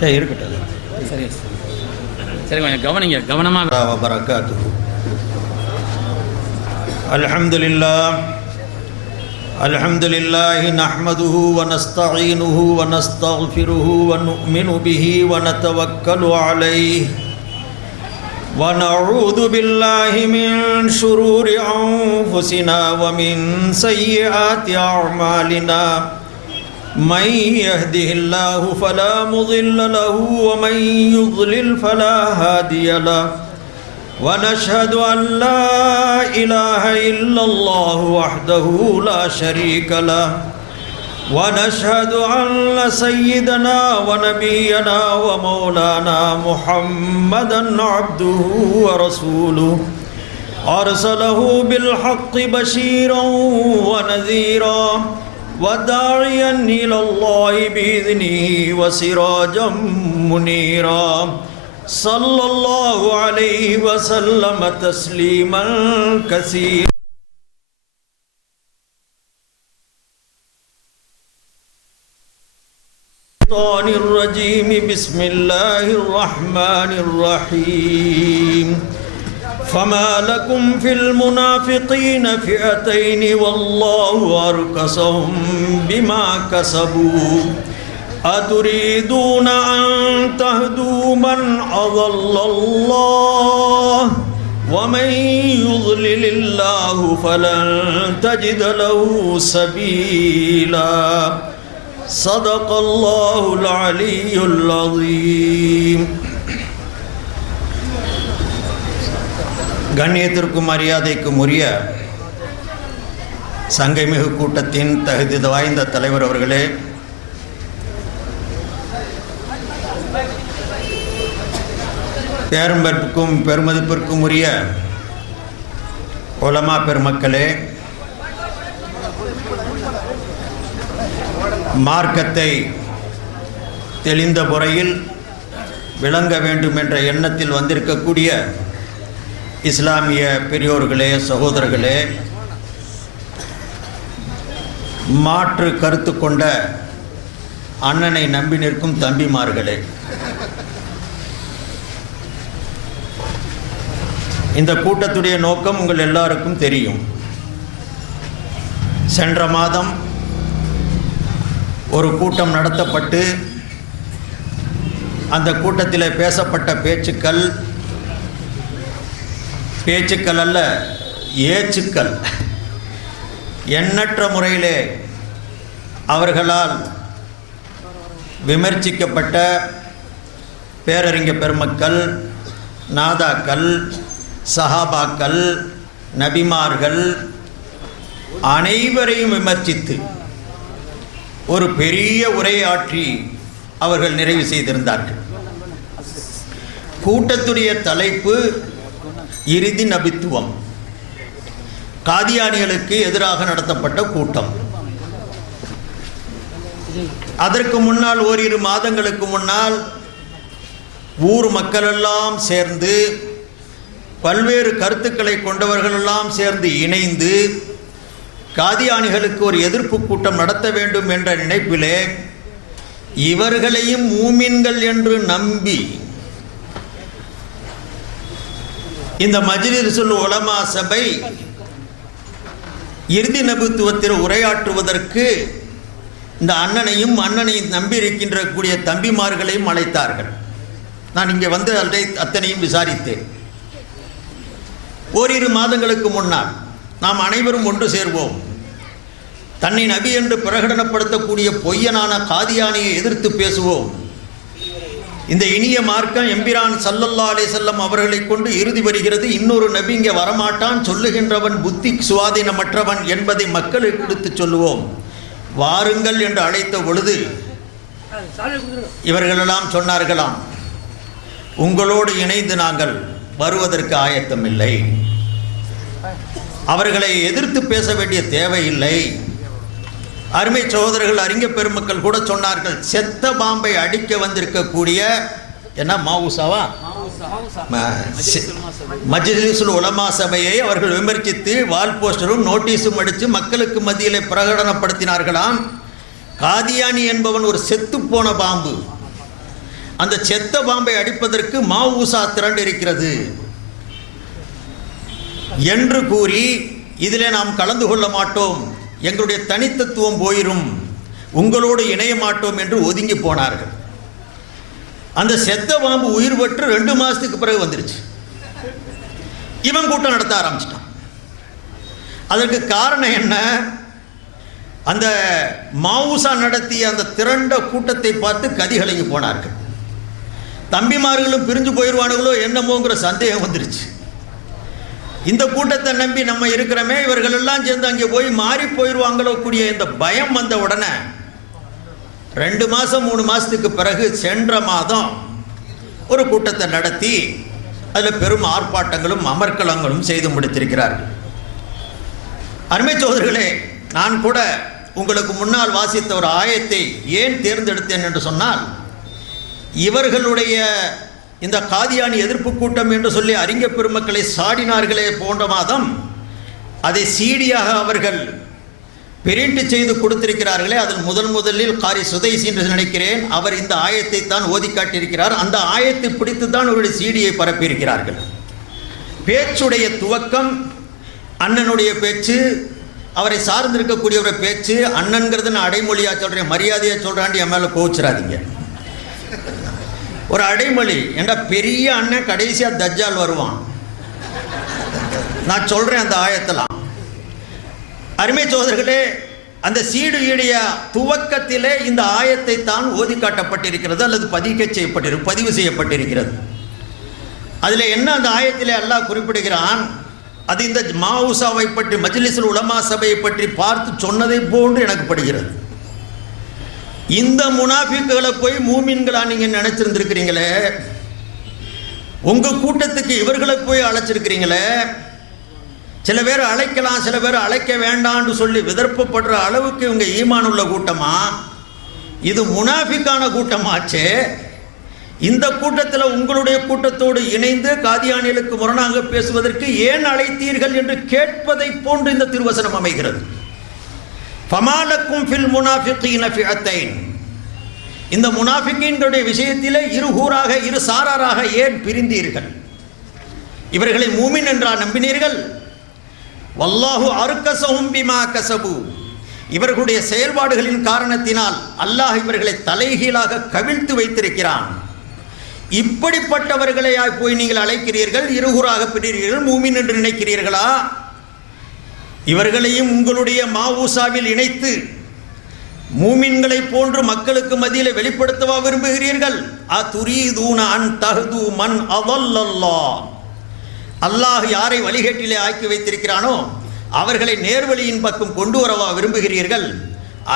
சரி இருக்கட்டும். சரி சரி, கொஞ்சம் கவனிங்க, கவனமாக. வரகாத்துஹு. அல்ஹம்துலில்லாஹ் அல்ஹம்துலில்லாஹி நஹ்மதுஹு வ நஸ்தஈனுஹு வ நஸ்தக்ஃபிருஹு வ நு'மினு பிஹி வ நதவக்கலு அலைஹி வ நஊது பில்லாஹி மின் ஷுரூரி அன்ஃபுஸினா வ மின் ஸய்யிஆத்தி அஅமாலினா. من يهده الله فلا مضل له ومن يضلل فلا هادي له ونشهد أن لا إله إلا الله وحده لا شريك له ونشهد أن سيدنا ونبينا ومولانا محمدا عبده ورسوله أرسله بالحق بشيرا ونذيرا وداعيا إلى الله بإذنه وسراجا منيرا صلى الله عليه وسلم تسليما كثيرا. الشيطان الرجيم. بسم الله الرحمن الرحيم. فما لكم في المنافقين فئتين والله أركسهم بما كسبوا أتريدون أن تهدوا من أضل الله ومن يضلل الله فلن تجد له سبيلا. صدق الله العلي العظيم. கண்ணியத்திற்கும் மரியாதைக்கும் உரிய சங்கைமிகு கூட்டத்தின் தகுதி வாய்ந்த தலைவர் அவர்களே, பேரன்பர்க்கும் பெருமதிப்பிற்கும் உரிய உலமா பெருமக்களே, மார்க்கத்தை தெளிந்த முறையில் விளங்க வேண்டும் என்ற எண்ணத்தில் வந்திருக்கக்கூடிய இஸ்லாமிய பெரியோர்களே, சகோதரர்களே, மாற்று கருத்து கொண்ட அண்ணனை நம்பி நிற்கும் தம்பிமார்களே, இந்த கூட்டத்துடைய நோக்கம் உங்கள் எல்லாருக்கும் தெரியும். சென்ற மாதம் ஒரு கூட்டம் நடத்தப்பட்டு அந்த கூட்டத்தில் பேசப்பட்ட பேச்சுக்கள் அல்ல, ஏச்சுக்கள், எண்ணற்ற முறையிலே அவர்களால் விமர்சிக்கப்பட்ட பேரறிஞர் பெருமக்கள், நாதாக்கள், சஹாபாக்கள், நபிமார்கள் அனைவரையும் விமர்சித்து ஒரு பெரிய உரையாற்றி அவர்கள் நிறைவு செய்திருந்தார்கள். கூட்டத்துடைய தலைப்பு இறுதி நபித்துவம். காதியானிகளுக்கு எதிராக நடத்தப்பட்ட கூட்டம். அதற்கு முன்னால் ஓரிரு மாதங்களுக்கு முன்னால் ஊர் மக்களெல்லாம் சேர்ந்து, பல்வேறு கருத்துக்களை கொண்டவர்களெல்லாம் சேர்ந்து இணைந்து காதியானிகளுக்கு ஒரு எதிர்ப்பு கூட்டம் நடத்த வேண்டும் என்ற நினைப்பிலே இவர்களையும் மூமின்கள் என்று நம்பி இந்த மஜ்லிஸுல் உலமா சபை இறுதி நபித்துவத்தில் உரையாற்றுவதற்கு இந்த அண்ணனையும் நம்பி இருக்கின்ற கூடிய தம்பிமார்களையும் அழைத்தார்கள். நான் இங்கே வந்து அத்தனையும் விசாரித்தேன். ஓரிரு மாதங்களுக்கு முன்னால் நாம் அனைவரும் ஒன்று சேர்வோம், தன்னை நபி என்று பிரகடனப்படுத்தக்கூடிய பொய்யனான காதியானியை எதிர்த்து பேசுவோம். இந்த இனிய மார்க்கம் எம்பிரான் ஸல்லல்லாஹு அலைஹி வஸல்லம் அவர்களை கொண்டு இறுதி வருகிறது. இன்னொரு நபி இங்கே வரமாட்டான், சொல்லுகின்றவன் புத்தி சுவாதீனமற்றவன் என்பதை மக்களுக்கு எடுத்துச் சொல்லுவோம், வாருங்கள் என்று அழைத்த பொழுது இவர்களெல்லாம் சொன்னார்களாம், உங்களோடு இணைந்து நாங்கள் வருவதற்கு ஆயத்தமில்லை, அவர்களை எதிர்த்து பேச வேண்டிய தேவையில்லை. அருமை சகோதரர்கள், அறிஞர் பெருமக்கள் கூட சொன்னார்கள், செத்த பாம்பை அடிக்க வந்திருக்கக்கூடிய என்ன மாவுசாவா மஜ்லிஸுல் உலமா சபையை அவர்கள் விமர்சித்து வால் போஸ்டரும் நோட்டீஸும் அடித்து மக்களுக்கு மத்தியிலே பிரகடனப்படுத்தினார்களாம். காதியானி என்பவன் ஒரு செத்து போன பாம்பு, அந்த செத்த பாம்பை அடிப்பதற்கு மாவூசா திரண்டு இருக்கிறது என்று கூறி இதிலே நாம் கலந்து கொள்ள மாட்டோம், எங்களுடைய தனித்தத்துவம் போயிரும், உங்களோடு இணைய மாட்டோம் என்று ஒதுங்கி போனார்கள். அந்த செத்த பாம்பு உயிர் பெற்று 2 மாதத்துக்கு பிறகு வந்துருச்சு. இவன் கூட்டம் நடத்த ஆரம்பிச்சிட்டான். அதற்கு காரணம் என்ன? அந்த மாவூசா நடத்திய அந்த திரண்ட கூட்டத்தை பார்த்து கதிகலங்கி போனார்கள். தம்பிமார்களும் பிரிஞ்சு போயிடுவானுங்களோ என்னமோங்கிற சந்தேகம் வந்துருச்சு. இந்த கூட்டத்தை நம்பி நம்ம இருக்கிறோமே, இவர்கள் எல்லாம் சேர்ந்து அங்கே போய் மாறி போயிடுவாங்களோ கூடிய இந்த பயம் வந்த உடனே 2 மாதம் 3 மாதத்துக்கு பிறகு சென்ற மாதம் ஒரு கூட்டத்தை நடத்தி அதில் பெரும் ஆர்ப்பாட்டங்களும் அமர்க்களங்களும் செய்து முடித்திருக்கிறார்கள். அருமை சகோதரர்களே, நான் கூட உங்களுக்கு முன்னால் வாசித்த ஒரு ஆயத்தை ஏன் தேர்ந்தெடுத்தேன் என்று சொன்னால், இவர்களுடைய இந்த காதியானி எதிர்ப்பு கூட்டம் என்று சொல்லி அறிஞர் பெருமக்களை சாடினார்களே போன்ற மாதம் அதை சீடியாக அவர்கள் பிரிண்ட் செய்து கொடுத்திருக்கிறார்களே, அதில் முதலில் காரி சுதைசி என்று நினைக்கிறேன், அவர் இந்த ஆயத்தை தான் ஓதி காட்டியிருக்கிறார். அந்த ஆயத்தை பிடித்து தான் அவருடைய சீடியை பரப்பியிருக்கிறார்கள். பேச்சுடைய துவக்கம் அண்ணனுடைய பேச்சு, அவரை சார்ந்திருக்கக்கூடியவரை பேச்சு. அண்ணன்கிறது நான் அடைமொழியாக சொல்கிறேன், மரியாதையாக சொல்கிறாண்டி என் மேலே கோவிச்சிடாதீங்க. ஒரு அடைமொழி என்ற பெரிய அண்ணன் கடைசியாக தஜ்ஜால் வருவான். நான் சொல்கிறேன் அந்த ஆயத்தெல்லாம். அருமை சகோதரர்களே, அந்த சீடு ஈடிய துவக்கத்திலே இந்த ஆயத்தை தான் ஓதி காட்டப்பட்டிருக்கிறது அல்லது பதிவு செய்யப்பட்டிருக்கிறது. அதில் என்ன அந்த ஆயத்திலே அல்லாஹ் குறிப்பிடுகிறான், அது இந்த மாவூசாவை பற்றி மஜ்லிஸுல் உலமா சபையை பற்றி பார்த்து சொன்னதை போன்று எனக்கு படுகிறது. இந்த முனாஃபிக்குகளை போய் மூமின்களா நீங்கள் நினைச்சிருந்திருக்கிறீங்களே, உங்கள் கூட்டத்துக்கு இவர்களை போய் அழைச்சிருக்கிறீங்களே, சில பேர் அழைக்கலாம் சில பேர் அழைக்க வேண்டான்னு சொல்லி விதர்ப்பப்படுற அளவுக்கு இவங்க ஈமான் உள்ள கூட்டமா? இது முனாஃபிக்கான கூட்டமாச்சே. இந்த கூட்டத்தில் உங்களுடைய கூட்டத்தோடு இணைந்து காதியானிகளுக்கு முரணாக பேசுவதற்கு ஏன் அழைத்தீர்கள் என்று கேட்பதை போன்று இந்த திருவசனம் அமைகிறது. ஃபமாலக்கும் ஃபில் முனாஃபிகீன ஃபிஅத்தைன், இந்த முனாஃபிகீன்களுடைய விஷயத்திலே இருகூறாக இரு சாராராக ஏன் பிரிந்தீர்கள்? இவர்களை மூமின் என்றா நம்பினீர்கள்? வல்லாஹு அர்கஸஹும் பிமா கஸபு, இவர்களுடைய செயல்பாடுகளின் காரணத்தினால் அல்லாஹ் இவர்களை தலைகீழாக கவிழ்த்து வைத்திருக்கிறான். இப்படிப்பட்டவர்களையாய் போய் நீங்கள் அழைக்கிறீர்கள், இருகூறாக பிரிகிறீர்கள், மூமின் என்று நினைக்கிறீர்களா? இவர்களையும் உங்களுடைய மாவூசாவில் இணைத்து மூமின்களை போன்று மக்களுக்கு மத்தியில் வெளிப்படுத்தவா விரும்புகிறீர்கள்? அதுரீதுன அன் தஹ்து மன் அதல்லல்லாஹ், அல்லாஹ் யாரை வழிகேட்டிலே ஆக்கி வைத்திருக்கிறானோ அவர்களை நேர்வழியின் பக்கம் கொண்டு வரவா விரும்புகிறீர்கள்?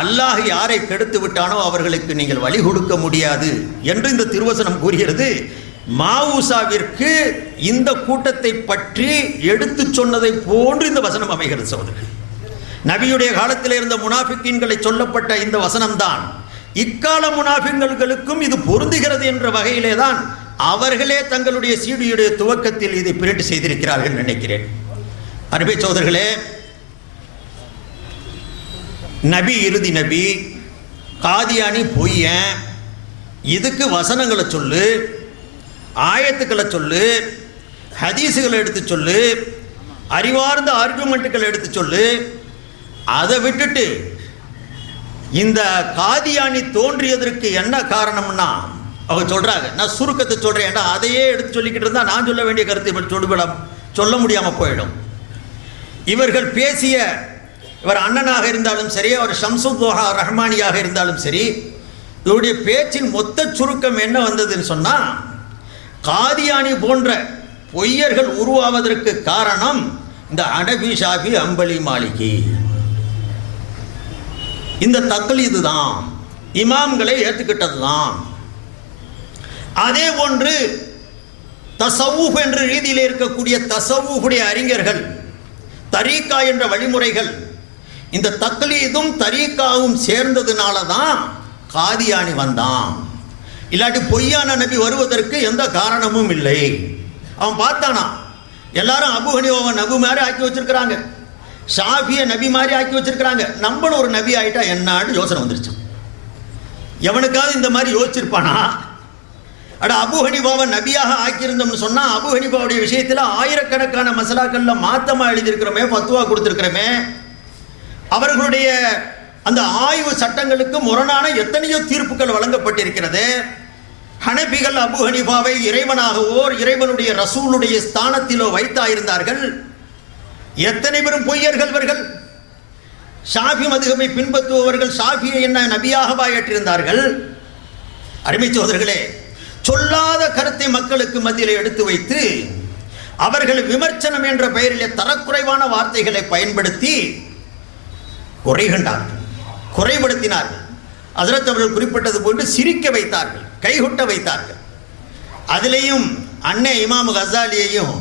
அல்லாஹ் யாரை கெடுத்து விட்டானோ அவர்களுக்கு நீங்கள் வழி கொடுக்க முடியாது என்று இந்த திருவசனம் கூறுகிறது. மாவூசாவிற்கு இந்த கூட்டத்தை பற்றி எடுத்து சொன்னதை போன்று இந்த வசனம் அமைகிறது. சகோதரர்கள், நபியுடைய காலத்தில் இருந்த முனாஃபிக்கீன்களை சொல்லப்பட்ட இந்த வசனம்தான் இக்கால முனாஃபிக்களுக்கும் இது பொருந்துகிறது என்ற வகையிலே தான் அவர்களே தங்களுடைய சீடியுடைய துவக்கத்தில் இதை பிரிண்ட் செய்திருக்கிறார்கள் நினைக்கிறேன். அருமை சகோதரர்களே, நபி இறுதி நபி, காதியானி பொய்யன், இதுக்கு வசனங்களை சொல்லு, ஆயத்துக்களை சொல்லு, ஹதீஸுகளை எடுத்து சொல்லு, அறிவார்ந்த ஆர்குமெண்ட்டுகளை எடுத்து சொல்லு. அதை விட்டுட்டு இந்த காதியானி தோன்றியதற்கு என்ன காரணம்னா அவங்க சொல்கிறாங்க, நான் சுருக்கத்தை சொல்கிறேன், ஏன்னா அதையே எடுத்து சொல்லிக்கிட்டு இருந்தால் நான் சொல்ல வேண்டிய கருத்தை சொல்ல முடியாமல் போயிடும். இவர்கள் பேசிய, இவர் அண்ணனாக இருந்தாலும் சரி, அவர் ஷம்சுத்தோஹா ரஹ்மானியாக இருந்தாலும் சரி, இவருடைய பேச்சின் மொத்த சுருக்கம் என்ன வந்ததுன்னு சொன்னால், காதியானி போன்ற பொய்யர்கள் உருவாவதற்கு காரணம் இந்த ஹனபி ஷாஃபி அம்பலி மாலிகி, இந்த தக்லீது தான், இமாம்களை ஏற்றுக்கிட்டது தான். அதே போன்று தசவுஃப் என்ற ரீதியில் இருக்கக்கூடிய தசவுஃபுடைய அறிஞர்கள், தரீக்கா என்ற வழிமுறைகள், இந்த தக்லீதும் தரீக்காவும் சேர்ந்ததுனால தான் காதியானி வந்தான். இல்லாட்டி பொய்யான நபி வருவதற்கு எந்த காரணமும் இல்லை. அவன் பார்த்தானா, எல்லாரும் அபு ஹனீஃபாவை நபி மாதிரி ஆக்கி வச்சிருக்கிறாங்க, ஷாஃபியை நபி மாதிரி ஆக்கி வச்சிருக்கிறாங்க, நம்மளும் ஒரு நபி ஆகிட்டா என்னான்னு யோசனை வந்துருச்சு. எவனுக்காவது இந்த மாதிரி யோசிச்சிருப்பானா? அட அபு ஹனீஃபாவை நபியாக ஆக்கியிருந்தோம்னு சொன்னால் அபு ஹனீஃபாவுடைய விஷயத்தில் ஆயிரக்கணக்கான மசலாக்களில் மாத்தமாக எழுதியிருக்கிறோமே, ஃபத்வா கொடுத்துருக்கிறோமே, அவர்களுடைய அந்த ஆய்வு சட்டங்களுக்கு முரணான எத்தனையோ தீர்ப்புகள் வழங்கப்பட்டிருக்கிறது. ஹனபிகள் அபு ஹனீஃபாவை இறைவனாகவோ இறைவனுடைய ரசூலுடைய ஸ்தானத்திலோ வைத்தாயிருந்தார்கள். எத்தனை பேரும் பொய்யர்கள் இவர்கள். ஷாஃபி மதுஹபை பின்பற்றுபவர்கள் ஷாஃபியை என்ன நபியாகவா ஏற்றிருந்தார்கள்? அருமை சகோதரர்களே, சொல்லாத கருத்தை மக்களுக்கு மத்தியில் எடுத்து வைத்து அவர்கள் விமர்சனம் என்ற பெயரிலே தரக்குறைவான வார்த்தைகளை பயன்படுத்தி குறைகண்டார்கள், குறைபடுத்தினார்கள். ஹஜ்ரத் அவர்கள் குறிப்பிட்டது போன்று சிரிக்க வைத்தார்கள், கைகொட்ட வைத்தார்கள். அதிலேயும் அன்னை இமாம் கசாலியையும்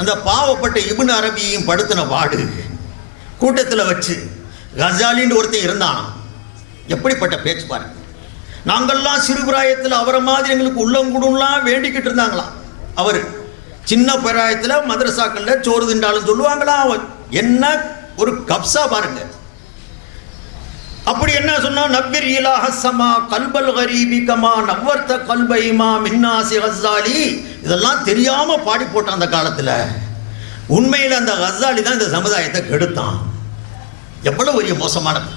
அந்த பாவப்பட்ட இப்னு அரபியையும் படுத்தின பாடு. கூட்டத்தில் வச்சு கசாலின்னு ஒருத்தன் இருந்தான். எப்படிப்பட்ட பேச்சு பாருங்க. நாங்கள்லாம் சிறுபிராயத்தில் அவரை மாதிரி எங்களுக்கு உள்ளங்குடுலாம் வேண்டிக்கிட்டு இருந்தாங்களாம். அவர் சின்ன பிராயத்தில் மதரசாக்களில் சோறு திண்டாலும் சொல்லுவாங்களாம். என்ன ஒரு கப்சா பாருங்க. அப்படி என்ன சொன்னா, நவ்விர் இலாஹ ஸமா கல்பல் கரீபி கமா நவ்வர்த கல்ப இமாம் மின்னாசி கஸாலி. இதெல்லாம் தெரியாம பாடி போட்டான் அந்த காலத்தில். உண்மையில் அந்த கஸாலி தான் இந்த சமுதாயத்தை கெடுத்தான். எவ்வளவு பெரிய மோசமானது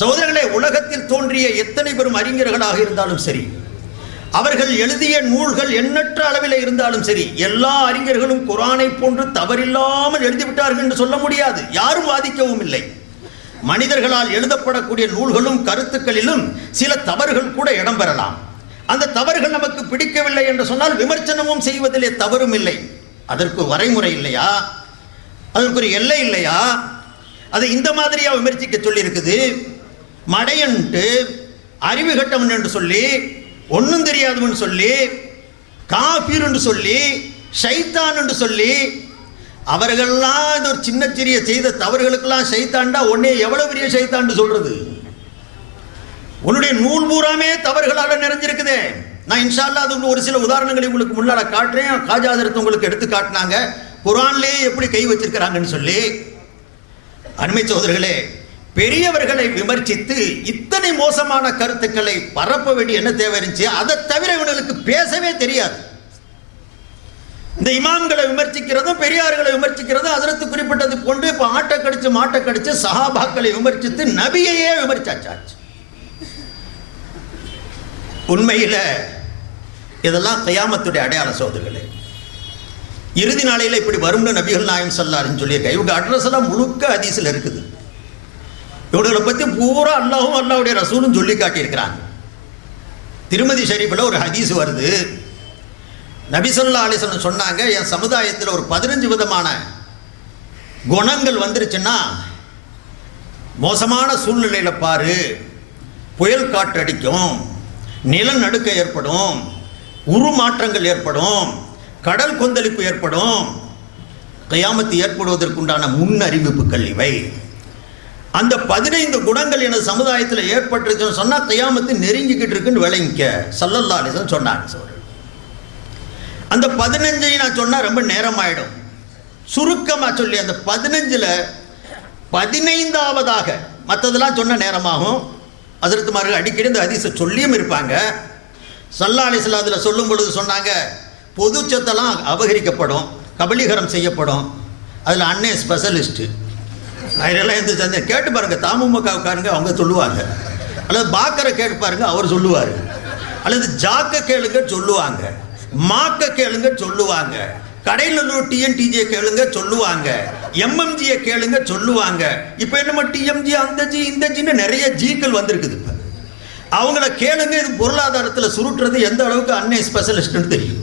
சகோதரர்களே. உலகத்தில் தோன்றிய எத்தனை பெரும் அறிஞர்களாக இருந்தாலும் சரி, அவர்கள் எழுதிய நூல்கள் எண்ணற்ற அளவில் இருந்தாலும் சரி, எல்லா அறிஞர்களும் குர்ஆனை போன்று தவறில்லாமல் எழுதிவிட்டார்கள் என்று சொல்ல முடியாது. யாரும் வாதிக்கவும் இல்லை. மனிதர்களால் எழுதப்படக்கூடிய நூல்களும் கருத்துக்களிலும் சில தவறுகள் கூட இடம்பெறலாம். அந்த தவறுகள் நமக்கு பிடிக்கவில்லை என்று சொன்னால் விமர்சனமும் செய்வதிலே தவறும் இல்லை. அதற்கு வரைமுறை இல்லையா? அதற்கு ஒரு எல்லை இல்லையா? அதை இந்த மாதிரியா விமர்சிக்க சொல்லி இருக்குது. மடையன்ட்டு அறிவு கட்டவன் என்று சொல்லி, ஒன்றும் தெரியாதவன் சொல்லி, காபீர் என்று சொல்லி, ஷைத்தான் என்று சொல்லி, அவர்கள்லாம் இந்த ஒரு சின்ன சிறிய செய்த தவறுகளுக்கெல்லாம் ஷைத்தான்டா உடனே எவ்வளவு பெரிய ஷைத்தான்னு சொல்றது? உன்னுடைய நூல் பூராமே தவறுகளால் நிறைஞ்சிருக்குதே. நான் இன்ஷா அல்லாஹ் அது ஒரு சில உதாரணங்களை உங்களுக்கு முன்னால காட்டுறேன். காஜா ஹஜ்ரத் உங்களுக்கு எடுத்து காட்டினாங்க குர்ஆன்லேயே எப்படி கை வச்சிருக்கிறாங்கன்னு சொல்லி. அருமை சகோதரர்களே, பெரியவர்களை விமர்சித்து இத்தனை மோசமான கருத்துக்களை பரப்ப வேண்டிய என்ன தேவை இருந்துச்சு? அதை தவிர இவர்களுக்கு பேசவே தெரியாது. இந்த இமாம்களை விமர்சிக்கிறதும் பெரியார்களை விமர்சிக்கிறதும் ஹஜ்ரத் குறிப்பிட்டது போன்று இப்போ ஆட்டை கடிச்சு மாட்டை கடிச்சு சஹாபாக்களை விமர்சித்து நபியையே விமர்சிச்சாச்சு. உண்மையில் இதெல்லாம் கியாமத்துடைய அடையாள சோதர்களே. இறுதி நாளையில் இப்படி வரும்னு நபிகள் நாயகம் ஸல்லல்லாஹு சொல்லியிருக்காங்க. இவங்க அட்ரஸ் எல்லாம் முழுக்க ஹதீஸில் இருக்குது. இவர்களை பற்றி பூரா அல்லாஹும் அல்லாஹ்வுடைய ரசூலும் சொல்லி காட்டியிருக்கிறாங்க. திருமதி ஷரீஃபில் ஒரு ஹதீஸ் வருது. நபி ஸல்லல்லாஹு அலைஹி வஸல்லம் சொன்னாங்க, என் சமுதாயத்தில் ஒரு 15 விதமான குணங்கள் வந்துருச்சுன்னா, மோசமான சூழ்நிலையில் பாரு, புயல் காற்று அடிக்கும், நிலநடுக்க ஏற்படும், உருமாற்றங்கள் ஏற்படும், கடல் கொந்தளிப்பு ஏற்படும், கியாமத்து ஏற்படுவதற்குண்டான முன்னறிவிப்புகள் இவை. அந்த 15 குணங்கள் எனது சமுதாயத்தில் ஏற்பட்டுருச்சுன்னு சொன்னால் கியாமத்து நெருங்கிக்கிட்டு இருக்குன்னு விளங்கிக்க ஸல்லல்லாஹு அலைஹி வஸல்லம் சொன்னாங்க. அந்த 15 நான் சொன்னால் ரொம்ப நேரம் ஆகிடும். சுருக்கமாக சொல்லி அந்த 15ல் 15ஆவதாக, மற்றதெல்லாம் சொன்ன நேரமாகும். ஹஜ்ரத்துமார்கள் அடிக்கடி இந்த ஹதீஸை சொல்லியும் இருப்பாங்க. ஸல்லல்லாஹு அலைஹி வஸல்லம் அதில் சொல்லும் பொழுது சொன்னாங்க, பொது சொத்தெல்லாம் அபகரிக்கப்படும், கபலீகரம் செய்யப்படும். அதில் அண்ணே ஸ்பெஷலிஸ்ட்டு. அதெல்லாம் எந்த சந்தை கேட்டு பாருங்கள், தமுமுகவுக்காரங்க அவங்க சொல்லுவாங்க, அல்லது பாக்கரை கேட்டு பாருங்க அவர் சொல்லுவார், அல்லது ஜாக்க கேளுங்க சொல்லுவாங்க, மாக்க கேளுங்க சொல்லுவாங்க, கடையில் டிஎன்டிஜியை கேளுங்க சொல்லுவாங்க, எம்எம்ஜியை கேளுங்க சொல்லுவாங்க. இப்போ என்னமோ டிஎம்ஜி அந்த ஜி இந்த ஜின்னு நிறைய ஜிக்கள் வந்திருக்குது. இப்போ அவங்கள கேளுங்க, இது பொருளாதாரத்தில் சுருட்டுறது எந்த அளவுக்கு அன்னை ஸ்பெஷலிஸ்ட்னு தெரியும்.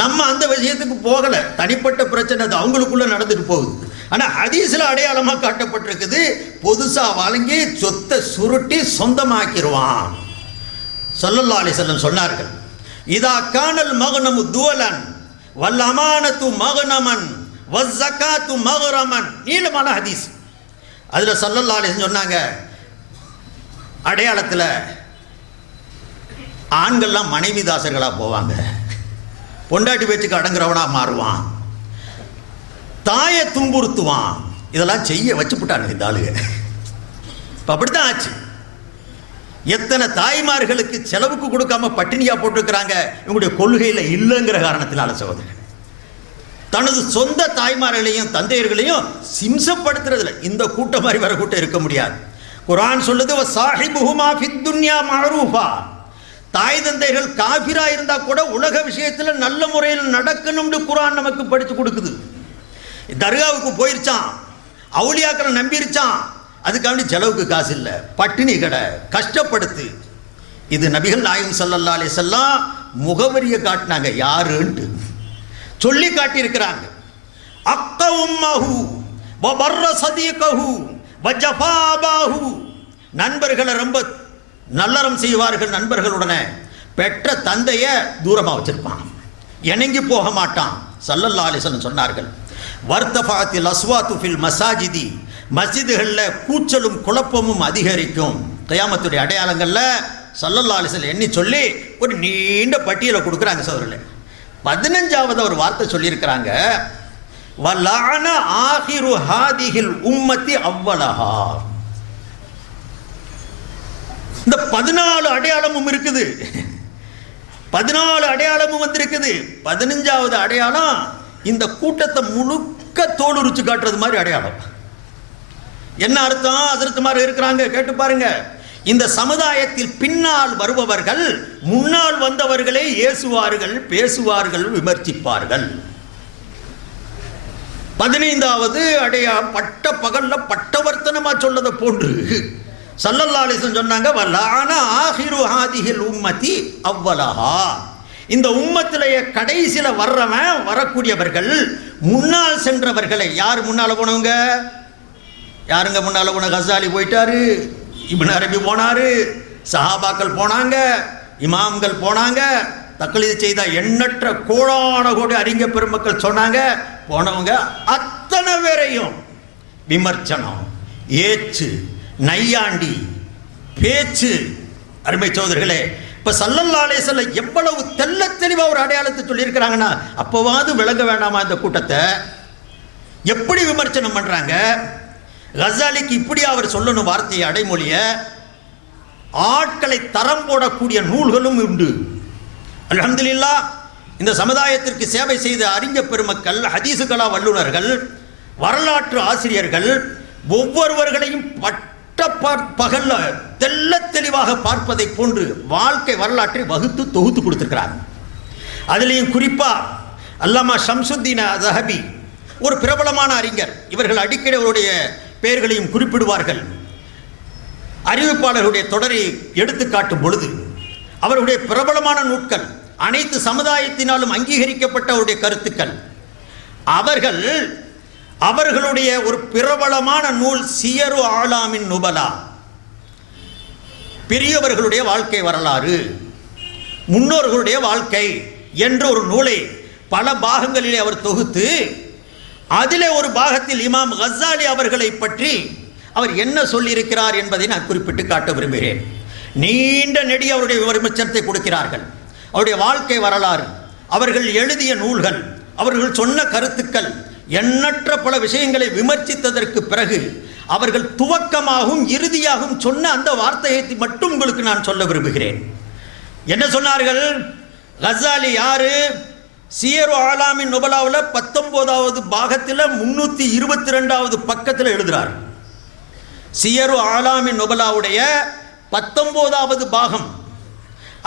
நம்ம அந்த விஷயத்துக்கு போகலை, தனிப்பட்ட பிரச்சனை அது அவங்களுக்குள்ள நடந்துட்டு போகுது. ஆனால் ஹதீஸில் அடையாளமாக காட்டப்பட்டிருக்குது, பொதுசாக வழங்கி சொத்தை சுருட்டி சொந்தமாக்கிடுவான். ஸல்லல்லாஹு அலைஹி வஸல்லம் சொன்னார்கள், இதா கானல் மக்னமு துவலன் வல் அமானத்து மக்னமன் வஸ் ஸகாத்து மக்ரமன். நீளமான ஹதீஸ். அதில் ஸல்லல்லாஹு அலைஹி வஸல்லம் சொன்னாங்க, அடையாளத்தில் ஆண்கள்லாம் மனைவி தாசர்களாக போவாங்க, பொண்டாட்டி பேச்சுக்கு அடங்குறவனாக மாறுவான், தாயை துன்புறுத்துவான். இதெல்லாம் செய்ய வச்சுப்புட்டானுங்க இந்த ஆளுங்க. இப்போ அப்படித்தான் ஆச்சு. எத்தனை தாய்மார்களுக்கு செலவுக்கு கொடுக்காம பட்டினியா போட்டுருக்கிறாங்க இவங்களுடைய கொள்கையில் இல்லைங்கிற காரணத்தினால. சகோதரர், தனது சொந்த தாய்மார்களையும் தந்தையர்களையும் சிம்சப்படுத்துறதுல இந்த கூட்டம் மாதிரி வர கூட்டம் இருக்க முடியாது. குர்ஆன் சொல்லுது, சாஹிபுஹுமா ஃபித் துன்யா மஅரூஃபா. தாய் தந்தைகள் காஃபிரா இருந்தா கூட உலக விஷயத்தில் நல்ல முறையில் நடக்கணும்னு குர்ஆன் நமக்கு படித்து கொடுக்குது. தர்காவுக்கு போயிருச்சான், அவுலியாக்களை நம்பிருச்சான், அதுக்காண்டி செலவுக்கு காசு இல்லை, பட்டினி கடை, கஷ்டப்படுத்து. இது நபிகள் நாயகம் ஸல்லல்லாஹு அலைஹி வஸல்லம் முகவரியை காட்டினாங்க, யாருன்ட்டு சொல்லி காட்டியிருக்கிறாங்க. அக்க உம்மஹு வ பர்ர சதீகஹு வ ஜஃபாபாஹு. நண்பர்களை ரொம்ப நல்லறம் செய்வார்கள், நண்பர்களுடனே பெற்ற தந்தையை தூரமாக வச்சிருப்பான், இணங்கி போக மாட்டான். ஸல்லல்லாஹு அலைஹி வஸல்லம் சொன்னார்கள், வர்தஃபாத்தில் அஸ்வாத்து ஃபில் மசாஜிதி. மஸ்ஜிதுகளில் கூச்சலும் குழப்பமும் அதிகரிக்கும். கியாமத்துடைய அடையாளங்களில் ஸல்லல்லாஹு அலைஹி வஸல்லம் எண்ணி சொல்லி ஒரு நீண்ட பட்டியலை கொடுக்குறாங்க. சோதரர்களே, 15வது ஒரு வார்த்தை சொல்லியிருக்கிறாங்க, வலஅன ஆகிரு ஹாதிஹில் உம்மத்தி அவ்வலஹா. இந்த 14 அடையாளமும் இருக்குது, 14 அடையாளமும் வந்திருக்குது. 15வது அடையாளம் இந்த கூட்டத்தை முழுக்க தோல் உரிச்சு காட்டுறது மாதிரி அடையாளம். என்ன அர்த்தம்? ஹஜ்ரத்துமார் இருக்கிறாங்க, கேட்டு பாருங்க. இந்த சமுதாயத்தில் பின்னால் வருபவர்கள் முன்னால் வந்தவர்களை ஏசுவார்கள், பேசுவார்கள், விமர்சிப்பார்கள். 15வது அடையாளம் பட்ட பகல்ல பட்டவர்த்தனமா சொல்லதை போன்று ஸல்லல்லாஹு அலைஹி வஸல்லம் சொன்னாங்க, வலஅன ஆகிரு ஹாதிஹில் உம்மத்தி அவ்வலஹா. இந்த உம்மத்திலேயே கடைசியில் வர்றவன், வரக்கூடியவர்கள் முன்னால் சென்றவர்களை. யார் முன்னால் போனவங்க? யாருங்க முன்னால் போன? கசாலி போயிட்டாரு, இப்னு அரபி போனாரு, சஹாபாக்கள் போனாங்க, இமாம்கள் போனாங்க, தக்லீது செய்த எண்ணற்ற கோடான கோடி அறிஞ பெருமக்கள் சொன்னாங்க. போனவங்க அத்தனை பேரையும் விமர்சனம், ஏச்சு, நையாண்டி, பேச்சு. அருமை சகோதரர்களே, இப்போ ஸல்லல்லாஹு அலைஹி வஸல்லம் எவ்வளவு தெள்ள தெளிவாக ஒரு அடையாளத்தை சொல்லியிருக்கிறாங்கன்னா, அப்போவாது விளங்க வேண்டாமா இந்த கூட்டத்தை? எப்படி விமர்சனம் பண்ணுறாங்க? கசாலிக்கு இப்படி அவர் சொல்லணும் வார்த்தையை, அடைமொழிய. ஆட்களை தரம் போடக்கூடிய நூல்களும் உண்டு. அல்ஹம்துலில்லாஹ், இந்த சமுதாயத்திற்கு சேவை செய்த அறிஞ பெருமக்கள், ஹதீசுகளா வல்லுநர்கள், வரலாற்று ஆசிரியர்கள் ஒவ்வொருவர்களையும் பகல்ல தெள்ள தெளிவாக பார்ப்பதை போன்று வாழ்க்கை வரலாற்றை வகுத்து தொகுத்து கொடுத்திருக்கிறாங்க. அதுலேயும் குறிப்பா அல்லாமா ஷம்சுத்தீன் ஸஹபி ஒரு பிரபலமான அறிஞர். இவர்கள் அடிக்கடி அவருடைய பெயர்களையும் குறிப்பிடுவார்கள். அறிவிப்பாளர்களுடைய தொடரை எடுத்து காட்டும் பொழுது அவருடைய பிரபலமான நூட்கள், அனைத்து சமுதாயத்தினாலும் அங்கீகரிக்கப்பட்ட அவருடைய கருத்துக்கள். அவர்களுடைய ஒரு பிரபலமான நூல் சியரு ஆலாமின் நுபலா, பெரியவர்களுடைய வாழ்க்கை வரலாறு, முன்னோர்களுடைய வாழ்க்கை என்ற ஒரு நூலை பல பாகங்களிலே அவர் தொகுத்து, அதிலே ஒரு பாகத்தில் இமாம் கசாலி அவர்களை பற்றி அவர் என்ன சொல்லியிருக்கிறார் என்பதை நான் குறிப்பிட்டு காட்ட விரும்புகிறேன். நீண்ட நெடிய அவருடைய விமர்சனத்தை கொடுக்கிறார்கள். அவருடைய வாழ்க்கை வரலாறு, அவர்கள் எழுதிய நூல்கள், அவர்கள் சொன்ன கருத்துக்கள், எண்ணற்ற பல விஷயங்களை விமர்சித்ததற்கு பிறகு அவர்கள் துவக்கமாகவும் இறுதியாகவும் சொன்ன அந்த வார்த்தையை மட்டும் உங்களுக்கு நான் சொல்ல விரும்புகிறேன். என்ன சொன்னார்கள்? கசாலி யாரு? சியரு ஆலாமின் நுபலாவில் 19வது பாகத்தில் 322வது பக்கத்தில் எழுதுகிறார். சியரு ஆலாமின் நுபலாவுடைய 19வது பாகம்,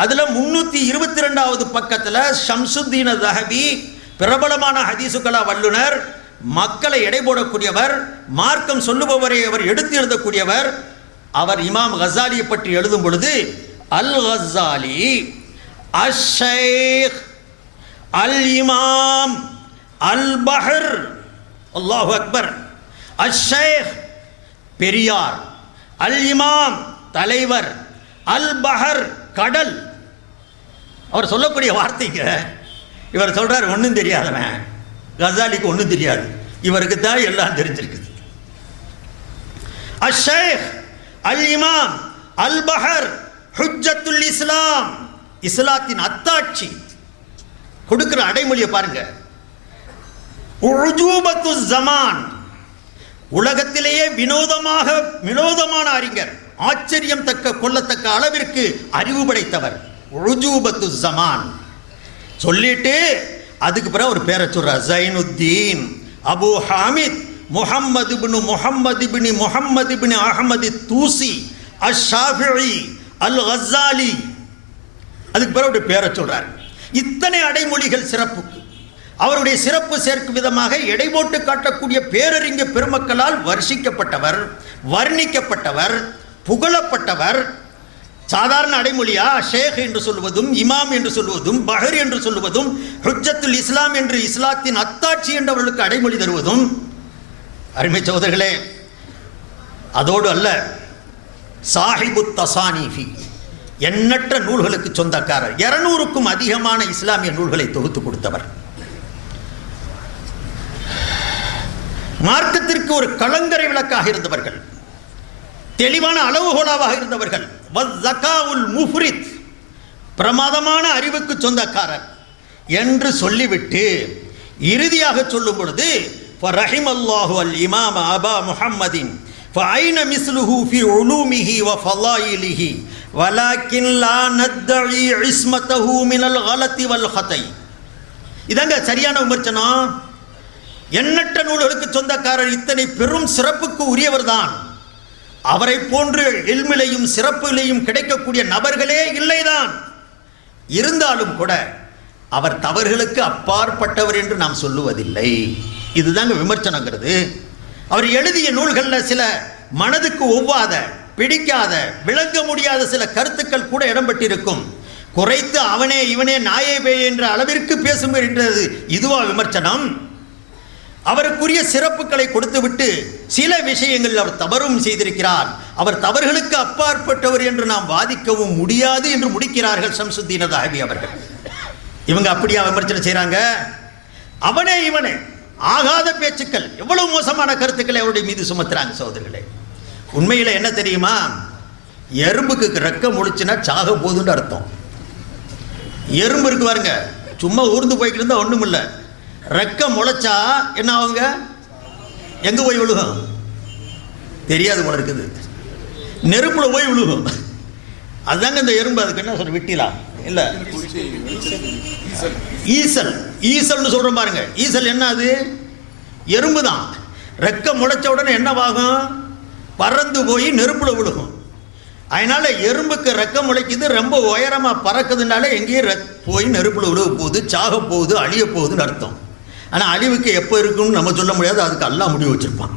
அதில் 322வது பக்கத்தில் ஷம்சுத்தீன் ஸஹபி பிரபலமான ஹதீசுகளா வல்லுனர், மக்களை எடை போடக்கூடியவர், மார்க்கம் சொல்லுபவரை அவர் எடுத்து எழுதக்கூடியவர். அவர் இமாம் கசாலியை பற்றி எழுதும் பொழுது, அல் கசாலி அஷ்-ஷைக் அல் இமாம் அல் பஹர், அல்லாஹு அக்பர், அஷ்-ஷைக் பெரியார், அல் இமாம் தலைவர், அல் பஹர் கடல். அவர் சொல்லக்கூடிய வார்த்தைங்க, இவர் சொல்றார் ஒன்றும் தெரியாதவன், கசாலிக்கு ஒன்றும் தெரியாது, இவருக்கு தான் எல்லாம் தெரிஞ்சிருக்குது. அஷ்-ஷைக் அல் இமாம் அல் பஹர் ஹுஜ்ஜத்துல் இஸ்லாம், இஸ்லாத்தின் அத்தாட்சி கொடுக்கிற அடைமொழியை பாருங்க. உஜூபத்து ஜமான், உலகத்திலேயே வினோதமான அறிஞர், ஆச்சரியம் கொள்ளத்தக்க அளவிற்கு அறிவு படைத்தவர். உஜூபத்து ஜமான் சொல்லிட்டு அதுக்கு பிறகு ஒரு பேரை சொல்றார். ஜைனுத்தீன் அபு ஹாமித் முஹம்மது இப்னு அஹ்மது தூசி அஷ்-ஷாஃபிஈ அல்-கஸாலி, அதுக்கு பிறகு ஒரு பேரை சொல்றார். இத்தனை அடைமொழிகள் சிறப்புக்கு அவருடைய சிறப்பு சேர்க்கும் விதமாக எடை போட்டு காட்டக்கூடிய பேரறிஞ பெருமக்களால் வர்ணிக்கப்பட்டவர், புகழப்பட்டவர். சாதாரண அடைமொழியா ஷேக் என்று சொல்வதும், இமாம் என்று சொல்வதும், பஹர் என்று சொல்வதும், ஹுஜ்ஜத்துல் இஸ்லாம் என்று இஸ்லாத்தின் அத்தாட்சி என்றவர்களுக்கு அடைமொழி தருவதும், அருமை சகோதரர்களே, அதோடு அல்ல, சாஹிபு தசானீஃபி, எண்ணற்ற நூல்களுக்கு சொந்தக்காரர், 200க்கும் அதிகமான இஸ்லாமிய நூல்களை தொகுத்து கொடுத்தவர், மார்க்கத்திற்கு ஒரு கலங்கரை விளக்காக இருந்தவர்கள், தெளிவான அளவுகோலாக இருந்தவர்கள், முஃப்ரித், பிரமாதமான அறிவுக்கு சொந்தக்காரர் என்று சொல்லிவிட்டு இறுதியாக சொல்லும் பொழுது ஃபரஹிமல்லாஹு அல் இமாம் அபா முஹம்மதின் ஃபஐன மிஸ்லுஹு ஃபி உலூமிஹி வ ஃபலாயிலிஹி வலாக்கின் லா நத்தஇ இஸ்மத்தஹு மினல் கலத்தி வல் ஹதை. இதங்க சரியான விமர்சனம். எண்ணற்ற நூல்களுக்கு சொந்தக்காரர், இத்தனை பெரும் சிறப்புக்கு உரியவர்தான். அவரை போன்று இல்மிலையும் சிறப்பிலையும் கிடைக்கக்கூடிய நபர்களே இல்லைதான். இருந்தாலும் கூட அவர் தவறுகளுக்கு அப்பாற்பட்டவர் என்று நாம் சொல்லுவதில்லை. இதுதாங்க விமர்சனங்கிறது. அவர் எழுதிய நூல்களில் சில மனதுக்கு ஒவ்வாத, பிடிக்காத, விளங்க முடியாத சில கருத்துக்கள் கூட இடம்பெற்றிருக்கும். குறைத்து அவனே இவனே நாயே பே என்ற அளவிற்கு பேசுகின்றது. இதுவா விமர்சனம்? அவருக்குரிய சிறப்புகளை கொடுத்துவிட்டு சில விஷயங்களில் அவர் தவறும் செய்திருக்கிறார், அவர் தவறுகளுக்கு அப்பாற்பட்டவர் என்று நாம் வாதிக்கவும் முடியாது என்று முடிக்கிறார்கள் ஷம்சுத்தீன் தஹவி அவர்கள். இவங்க அப்படியா விமர்சனம் செய்கிறாங்க? அவனே இவனே, ஆகாத பேச்சுக்கள், எவ்வளவு மோசமான கருத்துக்களை அவருடைய மீது சுமத்துறாங்க. சகோதரர்களே, உண்மையில் என்ன தெரியுமா? எறும்புக்கு ரெக்கம் முழிச்சுன்னா சாக போகுதுன்னு அர்த்தம். எறும்பு இருக்கு பாருங்க, சும்மா ஊர்ந்து போய்கிட்டு இருந்தால் ஒன்றும் இல்லை. ரெக்கம் முளைச்சா என்ன ஆகுங்க? எங்கே போய் விழுகும் தெரியாது போல இருக்குது. நெருப்புல போய் விழுகும். அதுதாங்க இந்த எறும்பு. அதுக்கு என்ன சொல்ற, விட்டிலா இல்லை, ஈசல். ஈசல்னு சொல்கிறோம் பாருங்க. ஈசல் என்ன? அது எறும்பு தான். ரெக்கம் முளைச்ச உடனே என்னவாகும்? பறந்து போய் நெருப்புல விழுகும். அதனால எறும்புக்கு ரெக்கம் முளைக்குது, ரொம்ப உயரமாக பறக்குதுனால எங்கேயும் போய் நெருப்புல விழுக போகுது, சாக போகுது, அழிய போகுதுன்னு அர்த்தம். ஆனால் அழிவுக்கு எப்போ இருக்குன்னு நம்ம சொல்ல முடியாது, அதுக்கு அல்லாஹ் முடிவு வச்சிருப்பான்.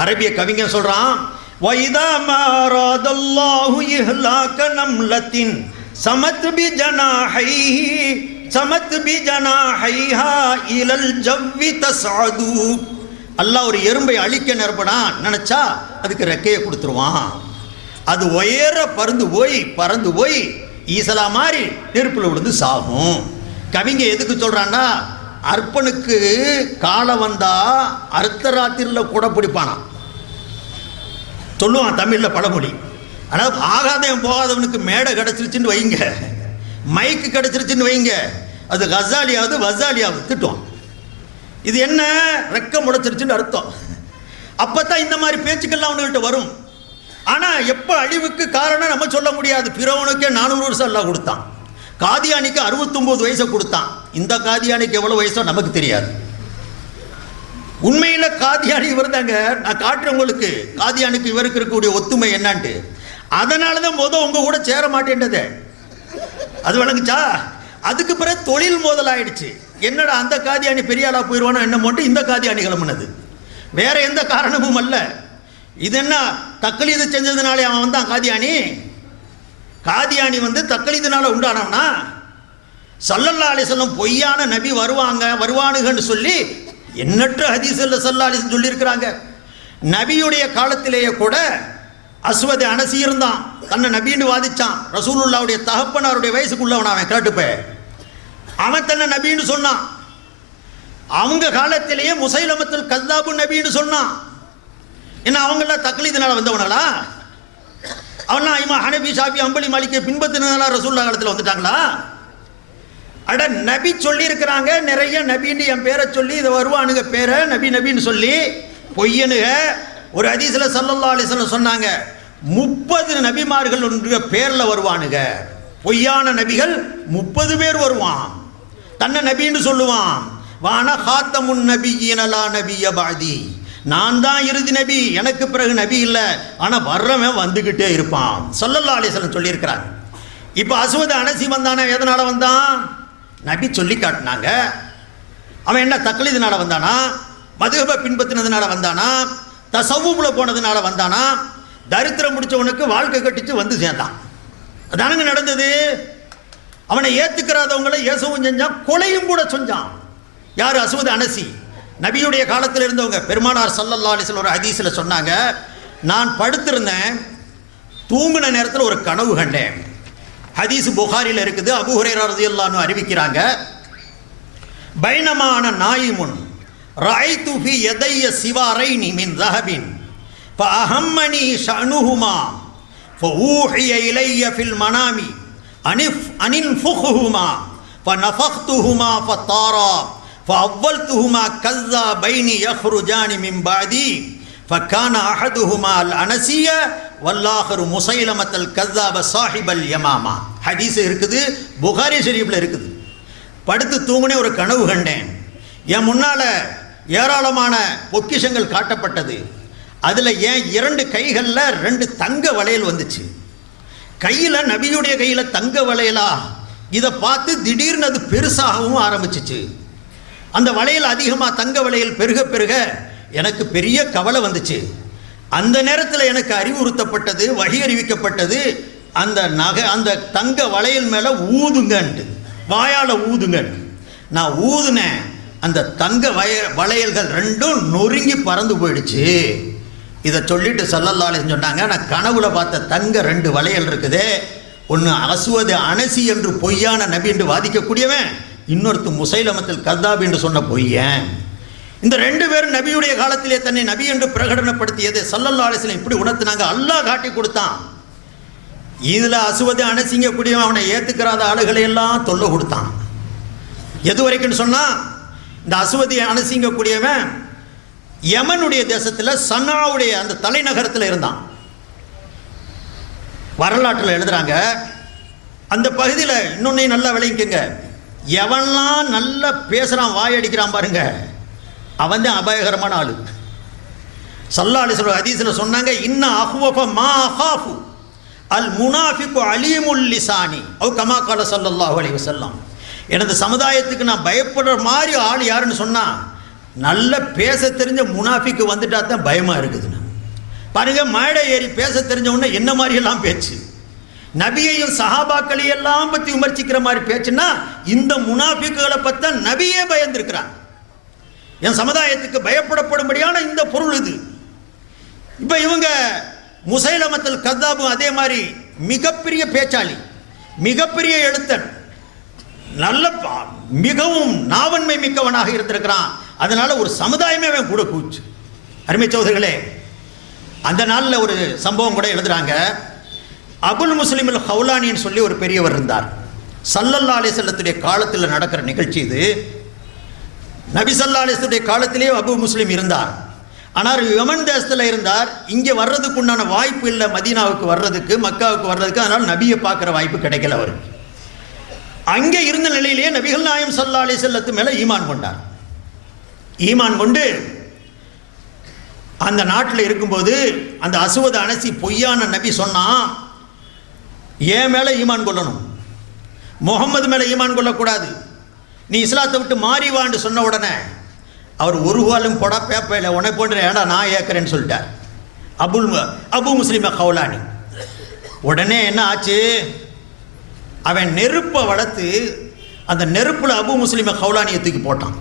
அரபிய கவிஞன் சொல்றான், வைதா மாராதல்லாஹு இஹ்லாக நம்லத்தின் சமத் பிஜனாஹைஹா இலல் ஜவ்வி தஸ்அது. அல்லாஹ் ஒரு எறும்பை அழிக்க நினைச்சா அதுக்கு ரெக்கையை கொடுத்துருவான். அது உயர பறந்து போய் ஈசலா மாதிரி நெருப்புல விழுந்து சாகும். கவிங்க எதுக்கு சொல்றான்னா, அர்ப்பனுக்கு காலம் வந்தா அர்த்தராத்திரியில் கூட பிடிப்பானா சொல்லுவான் தமிழில் பழமொழி. ஆனால் ஆகாதவன் போகாதவனுக்கு மேடை கிடச்சிருச்சுன்னு வைங்க, மைக்கு கிடச்சிருச்சுன்னு வைங்க, அது கசாலியாவது வசாலியாவது திட்டுவான். இது என்ன? ரெக்கம் முளைச்சிருச்சுன்னு அர்த்தம். அப்போ தான் இந்த மாதிரி பேச்சுக்கள்லாம் அவனுக்கிட்ட வரும். ஆனால் எப்போ அழிவுக்கு காரணம் நம்ம சொல்ல முடியாது. பிறவனுக்கே 400 வருஷம் எல்லாம் கொடுத்தான், காதியானிக்கு 69 வயசை கொடுத்தான். இந்த காதியானிக்கு எவ்வளோ வயசோ நமக்கு தெரியாது. உண்மையில் காதியானி இவர் தாங்க. நான் காட்டுறேன் உங்களுக்கு காதியானிக்கு இவருக்கு இருக்கக்கூடிய ஒத்துமை என்னான்ட்டு. அதனால தான் உங்க கூட சேர மாட்டேன்றது. அது வழங்குச்சா? அதுக்கு பிறகு தொழில் மோதலாயிடுச்சு. என்னடா அந்த காதியானி பெரிய ஆளா போயிடுவானோ என்ன மட்டும் இந்த காதியானி கிளம்புனது, வேற எந்த காரணமும் அல்ல. இது என்ன தக்லீது செஞ்சதுனாலே அவன் வந்தான் காதியானி? காதியானி தக்லீதுனால உண்டானவனா? ஸல்லல்லாஹு அலைஹி வஸல்லம் பொய்யான நபி வருவானுங்கன்னு சொல்லி எண்ணற்ற ஹதீஸ்ல ஸல்லல்லாஹு அலைஹி வஸல்லம் சொல்லியிருக்கிறாங்க. நபியுடைய காலத்திலேயே கூட அஸ்வத் அனசி இருந்தான், தன்னை நபின்னு வாதிச்சான். ரசூலுல்லாவுடைய தகப்பனாருடைய வயசுக்குள்ளவன் அவன், கேட்டுப்பே, அவன் தன்னை நபின்னு சொன்னான். அவங்க காலத்திலேயே முசைலமத்துல் கஸ்ஸாபு நபின்னு சொன்னான். என்ன அவங்களாம் தக்லீதுனால வந்தவனாலா? அவன்லாம் இமா ஹனபி ஷாஃபி அம்பலி மாலிக்கை பின்பற்றினதால ரசூலுல்லாஹ் காலத்தில் வந்துட்டாங்களா? அட நபி சொல்லி இருக்கிறாங்க, நிறைய நபின்னு என் பேரை சொல்லி இதை வருவானுங்க பேரை நபி நபின்னு சொல்லி பொய்யனுக. ஒரு ஹதீஸ்ல ஸல்லல்லாஹு அலைஹி வஸல்லம் சொன்னாங்க 30 நபிமார்கள் பேர்ல வருவானுங்க. பொய்யான நபிகள் 30 பேர் வருவான். தன்னை நபின்னு சொல்லுவான். வான ஹாத்தமுன் நபியீன லா நபிய பாதி, நான் தான் இறுதி நபி, எனக்கு பிறகு நபி இல்லை, ஆனால் வர்றவன் வந்துக்கிட்டே இருப்பான். ஸல்லல்லாஹு அலைஹி வஸல்லம் சொல்லியிருக்கிறாங்க. இப்போ அஸ்வத் அனசி வந்தானே, எதனால வந்தான்? நபி சொல்லி காட்டினாங்க. அவன் என்ன தக்லீதுனால வந்தானா? மதுஹபை பின்பற்றினதுனால வந்தானா? தசவுல போனதுனால வந்தானா? தரித்திரம் முடிச்சவனுக்கு வாழ்க்கை கட்டிச்சு வந்து சேர்ந்தான். அதானுங்க நடந்தது. அவனை ஏத்துக்கிறாதவங்களை ஏசவும் செஞ்சான், கொலையும் கூட செஞ்சான். யார்? அஸ்வத் அனசி. நபியுடைய காலத்தில் இருந்தவங்க. பெருமானார் ஸல்லல்லாஹு அலைஹி வஸல்லம் ஒரு ஹதீஸ்ல சொன்னாங்க, நான் படுத்திருந்தேன், தூங்கின நேரத்தில் ஒரு கனவு கண்டேன். ஹதீஸ் புகாரில் இருக்குது. அபூ ஹுரைரா ரலியல்லாஹு அன்ஹு அறிவிக்கிறாங்க, பைனமான நாயிமுன் ரஐது ஃபி யதைய சிவாரைனி மின் ذهبின் ஃபஅஹம்மனி ஷஅனுஹுமா ஃபஊஹிய இலைய ஃபில் மனாமி அனின்ஃபுஹுமா ஃபனஃபக்துஹுமா ஃபதாரா ஃபஅவ்வல்துஹுமா கஸ்ஸா பைனி யஹ்ருஜானி மின் பாதி ஃபகான அஹதுஹுமா அல் அனசிய வல்லாஹரு முசைலமத்தல் கஸ்ஸாப சாஹிபல் யமாமா. ஹதீஸ் இருக்குது, புகாரி ஷரீஃபில் இருக்குது. படுத்து தூங்குனே ஒரு கனவு கண்டேன். என் முன்னால ஏராளமான பொக்கிஷங்கள் காட்டப்பட்டது. அதில் என் 2 கைகளில் 2 தங்க வளையல் வந்துச்சு. கையில் நபியுடைய கையில் தங்க வளையலா? இதை பார்த்து திடீர்னு அது பெருசாகவும் ஆரம்பிச்சிச்சு. அந்த வளையல் அதிகமாக, தங்க வளையல் பெருக பெருக எனக்கு பெரிய கவலை வந்துச்சு. அந்த நேரத்தில் எனக்கு அறிவுறுத்தப்பட்டது, வழி அறிவிக்கப்பட்டது, அந்த தங்க வளையல் மேலே ஊதுங்கன்ட்டு, வாயால் ஊதுங்க. நான் ஊதுனேன், அந்த தங்க வளையல்கள் 2ம் நொறுங்கி பறந்து போயிடுச்சு. இதை சொல்லிட்டு ஸல்லல்லாஹு அலைஹி வஸல்லம் சொன்னாங்க, நான் கனவுல பார்த்த தங்க 2 வளையல் இருக்குதே, ஒன்று அஸ்வத் அனசி என்று பொய்யான நபி என்று வாதிக்கக்கூடியவன், இன்னொருத்து முசைலமத்தில் கஸ்ஸாப் என்று சொன்ன பொய்யன். இந்த 2 பேரும் நபியுடைய காலத்திலே தன்னை நபி என்று பிரகடனப்படுத்தியது ஸல்லல்லாஹு அலைஹி வஸல்லம் இப்படி உணர்த்தினாங்க. அல்லாஹ் காட்டி கொடுத்தான். இதில் அஸ்வத் அனசிங்க கூடியவன் அவனை ஏற்றுக்கிறாத ஆளுகளை எல்லாம் தொல்லை கொடுத்தான். எது வரைக்குன்னு சொன்னால், இந்த அஸ்வத் அனசிங்க கூடியவன் யமனுடைய தேசத்தில் சன்னாவுடைய அந்த தலைநகரத்தில் இருந்தான். வரலாற்றில் எழுதுறாங்க, அந்த பகுதியில் இன்னொன்னையும் நல்லா விளங்கிக்கங்க, எவன்லாம் நல்லா பேசுகிறான், வாயடிக்கிறான் பாருங்க, அவன் தான் அபாயகரமான ஆளு. ஸல்லல்லாஹு அலைஹி வஸல்லம் ஹதீஸில் சொன்னாங்க, இன்ன அஹ்வஃப மா அஹாஃபு அல் முனாஃபிகு அலீமுல் லிசானி அவ் கமா கால ஸல்லல்லாஹு அலைஹி வஸல்லம். எனது சமுதாயத்துக்கு நான் பயப்படுற மாதிரி ஆள் யாருன்னு சொன்னால், நல்ல பேச தெரிஞ்ச முனாஃபிக்கு வந்துட்டா தான் பயமாக இருக்குதுன்னு பாருங்க. மேடை ஏறி பேச தெரிஞ்சவொன்னே என்ன மாதிரியெல்லாம் பேச்சு, நபியையும் சஹாபாக்களையும் எல்லாம் பற்றி விமர்சிக்கிற மாதிரி பேச்சுன்னா, இந்த முனாஃபிக்குகளை பற்றி நபியே பயந்துருக்கிறான். என் சமுதாயத்துக்கு பயப்படப்படும்படியான இந்த பொருள் இது. இப்போ இவங்க முசைலமத்தல் கஸ்ஸாபும் அதே மாதிரி மிகப்பெரிய பேச்சாளி, மிகப்பெரிய எழுத்தன், நல்ல மிகவும் நாவன்மை மிக்கவனாக இருந்திருக்கிறான். அதனால ஒரு சமுதாயமே அவன் கூட கூச்சு. அருமை சகோதரர்களே, அந்த நாளில் ஒரு சம்பவம் கூட எழுதுறாங்க. அபுல் முஸ்லிம் அல் ஹவுலானின்னு சொல்லி ஒரு பெரியவர் இருந்தார். ஸல்லல்லாஹு அலைஹி வஸல்லத்துடைய காலத்தில் நடக்கிற நிகழ்ச்சி இது. நபி ஸல்லல்லாஹு அலைஹி வஸல்லுடைய காலத்திலே அபு முஸ்லிம் இருந்தார். ஆனால் யமன் தேசத்தில் இருந்தார். இங்கே வர்றதுக்கு உண்டான வாய்ப்பு இல்லை, மதீனாவுக்கு வர்றதுக்கு, மக்காவுக்கு வர்றதுக்கு. அதனால் நபியை பார்க்குற வாய்ப்பு கிடைக்கல அவருக்கு. அங்கே இருந்த நிலையிலேயே நபிகள் நாயகம் ஸல்லல்லாஹு அலைஹி வஸல்லத்து மேலே ஈமான் கொண்டார். ஈமான் கொண்டு அந்த நாட்டில் இருக்கும்போது அந்த அஸ்வத் அனசி பொய்யான நபி சொன்னான், ஏன் மேலே ஈமான் கொள்ளணும், முகம்மது மேலே ஈமான் கொள்ளக்கூடாது, நீ இஸ்லாத்தை விட்டு மாறிவான்னு சொன்ன உடனே அவர் ஒரு காலம் கொடா பேப்பையில் உன்னை போன்ற ஏடா நான் ஏற்கிறேன்னு சொல்லிட்டார் அபு முஸ்லிம் ஹவுலானி. உடனே என்ன ஆச்சு, அவன் நெருப்பை வளர்த்து அந்த நெருப்பில் அபு முஸ்லிம் ஹவுலானியை தூக்கி போட்டான்.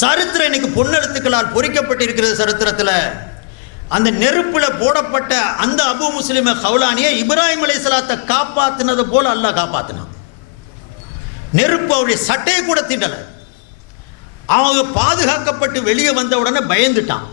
சரித்திரம் இன்னைக்கு பொன்னெழுத்துக்களால் பொறிக்கப்பட்டிருக்கிறது. சரித்திரத்தில் அந்த நெருப்பில் போடப்பட்ட அந்த அபு முஸ்லிம் ஹவுலானியை இப்ராஹிம் அலைஹிஸ்ஸலாத்தை காப்பாற்றினது போல அல்லாஹ் காப்பாற்றினான். நெருப்பு அவருடைய சட்டையை கூட தீண்டலை. அவங்க பாதுகாக்கப்பட்டு வெளியே வந்த உடனே பயந்துட்டான்.